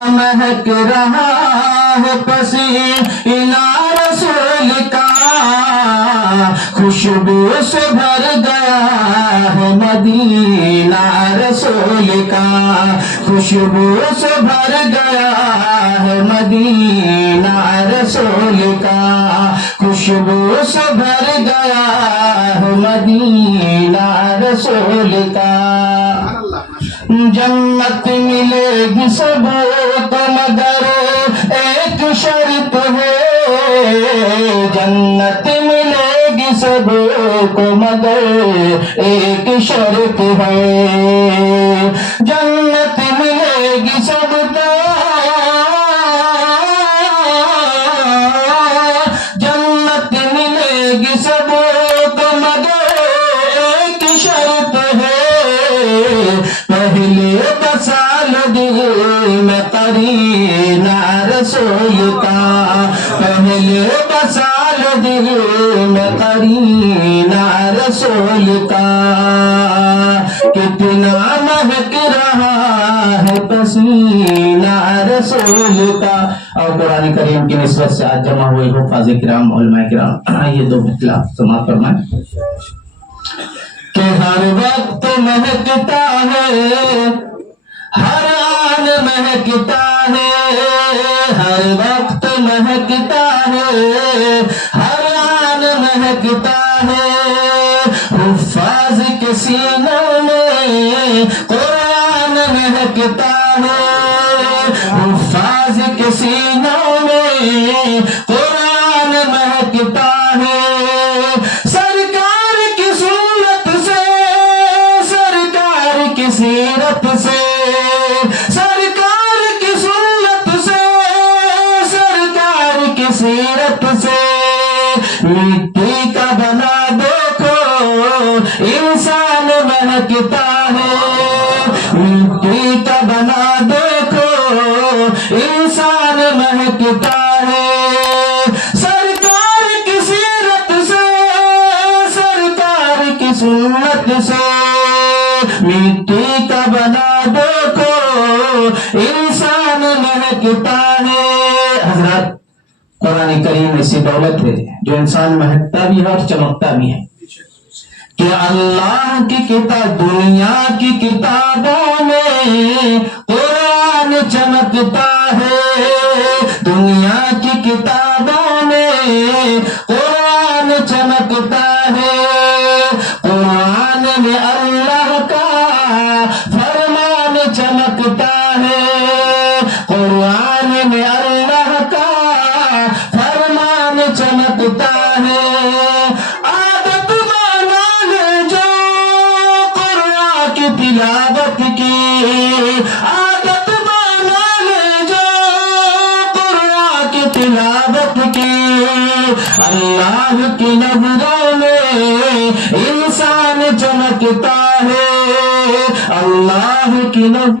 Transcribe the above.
مہک رہا ہے پسینہ رسول کا، خوشبو سے بھر گیا ہے مدینہ رسول کا، خوشبو سے بھر گیا ہے مدینہ رسول کا، خوشبو سے بھر گیا ہے مدینہ رسول کا۔ جنت ملے گی سب کو مگر ایک شرط ہے، جنت ملے گی سب کو مگر ایک شرط ہے، جنت ملے گی سب کو، جنت ملے گی سب کو مگر ایک شرط ہے، پہلے بسال دل میں قرینہ رسول کا، پہلے بسال دل میں قرینہ رسول کا، کتنا مہک رہا ہے پسینہ رسول کا۔ اور قرآن کریم کی نسبت سے آج جمع ہوئے حفاظ کرام علماء کرام، یہ دو بتلا سماعت فرمائیں کہ ہر وقت مہکتا ہے، ہر آن مہکتا ہے، ہر وقت مہکتا ہے، ہر آن مہکتا ہے، حفاظ کے سینوں میں قرآن مہکتا ہے، حفاظ کے سینوں میں قرآن مہکتا ہے، سرکار کی سنت سے، سرکار کی سیرت سے، سرکار کی سنت سے، سرکار کی سیرت سے، مٹی کا بنا دیکھو انسان مہکتا ہے، مٹی کا بنا دیکھو انسان مہکتا ہے، سرکار کی سیرت سے، سرکار کی سنت سے، مٹی کا بنا دیکھو انسان مہکتا ہے۔ حضرات، قرآن کریم ایسی دولت ہے جو انسان مہکتا بھی ہے اور چمکتا بھی ہے، کہ اللہ کی کتاب، دنیا کی کتابوں میں قرآن چمکتا ہے، دنیا کی کتابوں میں قرآن چمکتا ہے، قرآن میں اللہ کا فرمان چمکتا ہے، قرآن میں اللہ کا فرمان چمکتا ہے، عادت بنا لے جو قرآن کی تلاوت کی، عادت بنا لے جو قرآن کی تلاوت کی، اللہ کی نظروں میں انسان چمکتا ہے، اللہ کی نظر